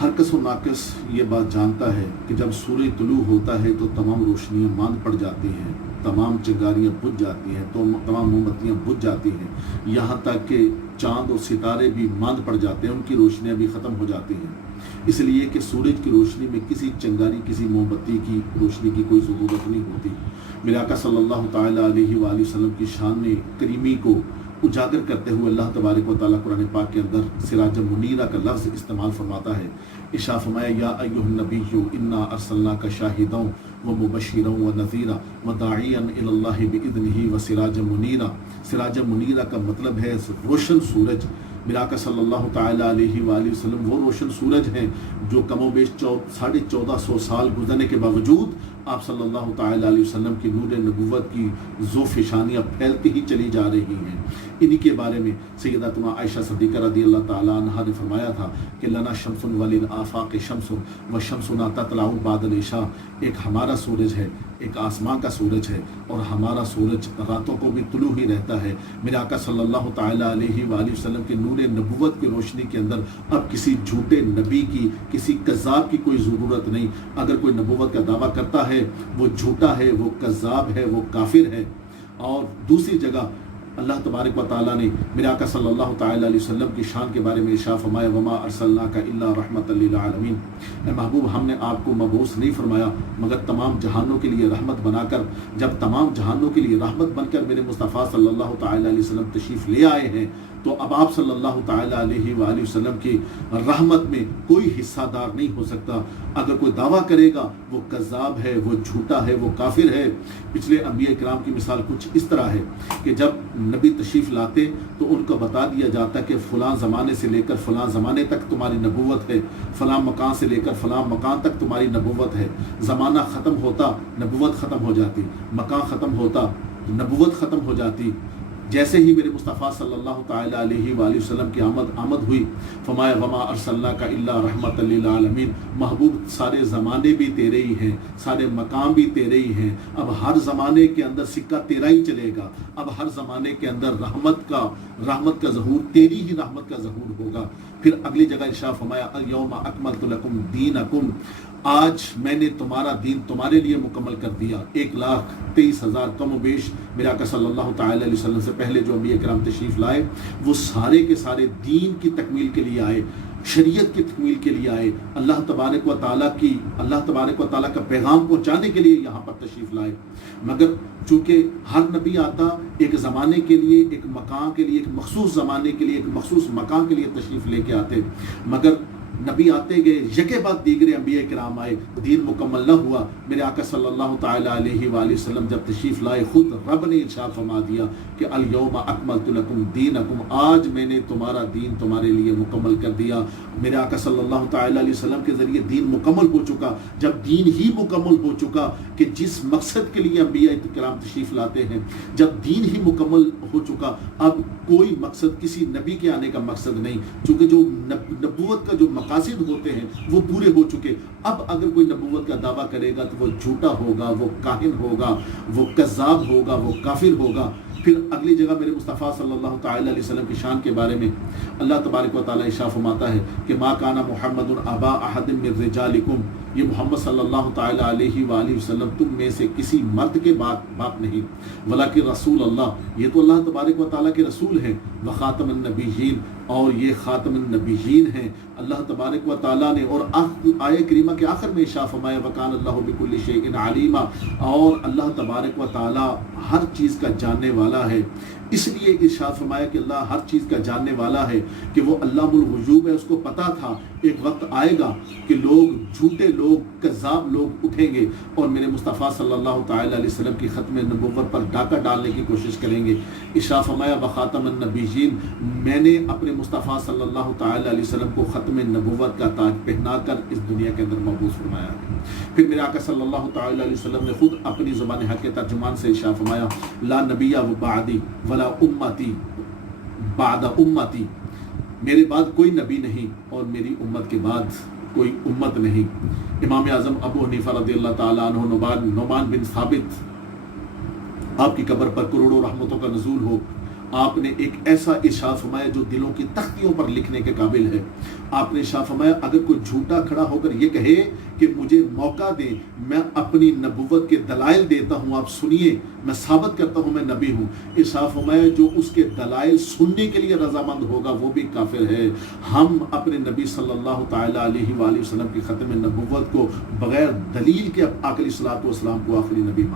ہر کس و ناقص یہ بات جانتا ہے کہ جب سورج طلوع ہوتا ہے تو تمام روشنیاں ماند پڑ جاتی ہیں، تمام چنگاریاں بجھ جاتی ہیں، تو تمام موم بتیاں بجھ جاتی ہیں، یہاں تک کہ چاند اور ستارے بھی ماند پڑ جاتے ہیں، ان کی روشنیاں بھی ختم ہو جاتی ہیں، اس لیے کہ سورج کی روشنی میں کسی چنگاری، کسی موم بتی کی روشنی کی کوئی ضرورت نہیں ہوتی۔ میرے آقا صلی اللہ تعالیٰ علیہ وآلہ وسلم کی شان کریمی کو اجاگر کرتے ہوئے اللہ تبارک و تعالیٰ قرآن پاک کے اندر سراج منیرہ کا لفظ استعمال فرماتا ہے۔ ارشاد فرمایا یا ایھا النبی انا ارسلناک شاہدا ومبشرا ونذیرا وداعیا الی اللہ باذنہ وسراجا منیرا۔ سراج منیرہ کا مطلب ہے روشن سورج۔ میرے آقا صلی اللہ تعالیٰ علیہ وآلہ وسلم وہ روشن سورج ہیں جو کم و بیش 1450 سال گزرنے کے باوجود آپ صلی اللہ تعالیٰ علیہ وسلم کی نور نبوت کی ذوفشانیاں پھیلتی ہی چلی جا رہی ہیں۔ انہی کے بارے میں سیدتنا عائشہ صدیقہ رضی اللہ تعالیٰ عنہا نے فرمایا تھا کہ لنا شمس وللآفاق شمس وشمسنا تطلع بعد العشاء، ایک ہمارا سورج ہے، ایک آسمان کا سورج ہے، اور ہمارا سورج راتوں کو بھی طلوع ہی رہتا ہے۔ میرے آقا صلی اللہ تعالیٰ علیہ وآلہ وسلم کے نور نبوت کی روشنی کے اندر اب کسی جھوٹے نبی کی، کسی کذاب کی کوئی ضرورت نہیں۔ اگر کوئی نبوت کا دعویٰ کرتا ہے وہ جھوٹا ہے، وہ کذاب ہے، وہ کافر ہے۔ اور دوسری جگہ اللہ تبارک و تعالیٰ نے میرے آقا صلی اللہ تعالیٰ علیہ وسلم کی شان کے بارے میں ارشاد فرمایا وما ارسلناک الا رحمۃ للعالمین، اے محبوب ہم نے آپ کو مبعوث نہیں فرمایا مگر تمام جہانوں کے لیے رحمت بنا کر۔ جب تمام جہانوں کے لیے رحمت بن کر میرے مصطفیٰ صلی اللہ تعالیٰ علیہ وسلم تشریف لے آئے ہیں تو اب آپ صلی اللہ تعالیٰ علیہ وآلہ وسلم کی رحمت میں کوئی حصہ دار نہیں ہو سکتا۔ اگر کوئی دعویٰ کرے گا وہ کذاب ہے، وہ جھوٹا ہے، وہ کافر ہے۔ پچھلے انبیاء کرام کی مثال کچھ اس طرح ہے کہ جب نبی تشریف لاتے تو ان کو بتا دیا جاتا کہ فلاں زمانے سے لے کر فلاں زمانے تک تمہاری نبوت ہے، فلاں مکان سے لے کر فلاں مکان تک تمہاری نبوت ہے۔ زمانہ ختم ہوتا نبوت ختم ہو جاتی، مکان ختم ہوتا نبوت ختم ہو جاتی۔ جیسے ہی میرے مصطفیٰ صلی اللہ تعالیٰ علیہ وآلہ وسلم کی آمد ہوئی فرمایا وما ارسلناک الا رحمۃ للعالمین، محبوب سارے زمانے بھی تیرے ہی ہیں، سارے مقام بھی تیرے ہی ہیں، اب ہر زمانے کے اندر سکہ تیرا ہی چلے گا، اب ہر زمانے کے اندر رحمت کا ظہور، تیری ہی رحمت کا ظہور ہوگا۔ پھر اگلی جگہ ارشاد فرمایا الیوم اکملت لکم دینکم، آج میں نے تمہارا دین تمہارے لیے مکمل کر دیا۔ 1,23,000 کم و بیش میرے آقا صلی اللہ تعالیٰ علیہ وسلم سے پہلے جو انبیاء کرام تشریف لائے وہ سارے کے سارے دین کی تکمیل کے لیے آئے، شریعت کی تکمیل کے لیے آئے، اللہ تبارک و تعالیٰ کا پیغام پہنچانے کے لیے یہاں پر تشریف لائے۔ مگر چونکہ ہر نبی آتا ایک زمانے کے لیے، ایک مکان کے لیے، ایک مخصوص زمانے کے لیے، ایک مخصوص مکان کے لیے تشریف لے کے آتے، مگر نبی آتے گئے یکے بعد دیگرے انبیاء کرام آئے، دین مکمل نہ ہوا۔ میرے آقا صلی اللہ تعالیٰ علیہ وآلہ وسلم جب تشریف لائے خود رب نے ارشاد فرما دیا کہ الیوم اکملت لکم دینکم، آج میں نے تمہارا دین تمہارے لیے مکمل کر دیا۔ میرے آقا صلی اللہ تعالیٰ علیہ وسلم کے ذریعے دین مکمل ہو چکا۔ جب دین ہی مکمل ہو چکا کہ جس مقصد کے لیے انبیاء کرام تشریف لاتے ہیں، جب دین ہی مکمل ہو چکا اب کوئی مقصد کسی نبی کے آنے کا مقصد نہیں، چونکہ جو نبوت کا جو مقاصد ہوتے ہیں وہ پورے ہو چکے۔ اب اگر کوئی نبوت کا دعویٰ کرے گا تو وہ جھوٹا ہوگا، وہ کاہن ہوگا، وہ کذاب ہوگا، وہ کافر ہوگا۔ پھر اگلی جگہ میرے مصطفیٰ صلی اللہ تعالیٰ علیہ وسلم کی شان کے بارے میں اللہ تبارک و تعالیٰ ارشاد فرماتا ہے کہ ما کان محمد ابا احد من رجالکم، یہ محمد صلی اللہ تعالیٰ علیہ وآلہ وسلم تم میں سے کسی مرد کے باپ نہیں، ولکن رسول اللہ، یہ تو اللہ تبارک و تعالیٰ کے رسول ہیں، وخاتم النبیین، اور یہ خاتم النبیین ہیں۔ اللہ تبارک و تعالیٰ نے اور آیہ کریمہ کے آخر میں ارشاد فرمایا وکان اللہ بکل شیء علیما، اور اللہ تبارک و تعالیٰ ہر چیز کا جاننے والا ہے۔ اس لیے ارشاد فرمایا کہ اللہ ہر چیز کا جاننے والا ہے، کہ وہ علام الغیوب ہے، اس کو پتہ تھا ایک وقت آئے گا کہ لوگ جھوٹے لوگ، کذاب لوگ اٹھیں گے اور میرے مصطفیٰ صلی اللہ تعالیٰ علیہ وسلم کی ختم نبوت پر ڈاکہ ڈالنے کی کوشش کریں گے۔ ارشاد فرمایا وخاتم النبیین، میں نے اپنے مصطفیٰ صلی اللہ تعالیٰ علیہ وسلم کو ختم نبوت کا تاج پہنا کر اس دنیا کے اندر مبعوث فرمایا۔ پھر میرے آقا صلی اللہ تعالیٰ علیہ وسلم نے خود اپنی زبان حق کے ترجمان سے ارشاد فرمایا لا نبی بعدی ولا امتی بعد امتی، میرے بعد کوئی نبی نہیں اور میری امت کے بعد کوئی امت نہیں۔ امام اعظم ابو حنیفہ رضی اللہ تعالیٰ عنہ نعمان بن ثابت، آپ کی قبر پر کروڑوں رحمتوں کا نزول ہو، آپ نے ایک ایسا ارشاد فرمایا جو دلوں کی تختیوں پر لکھنے کے قابل ہے. آپ نے ارشاد فرمایا اگر کوئی جھوٹا کھڑا ہو کر یہ کہے کہ مجھے موقع دیں، میں اپنی نبوت کے دلائل دیتا ہوں، آپ سنیے، میں ثابت کرتا ہوں میں نبی ہوں. ارشاد فرمایا جو اس کے دلائل سننے کے لیے رضامند ہوگا وہ بھی کافر ہے. ہم اپنے نبی صلی اللہ تعالی علیہ وآلہ وسلم کی ختم نبوت کو بغیر دلیل کے آقا علیہ الصلوۃ والسلام کو آخری نبی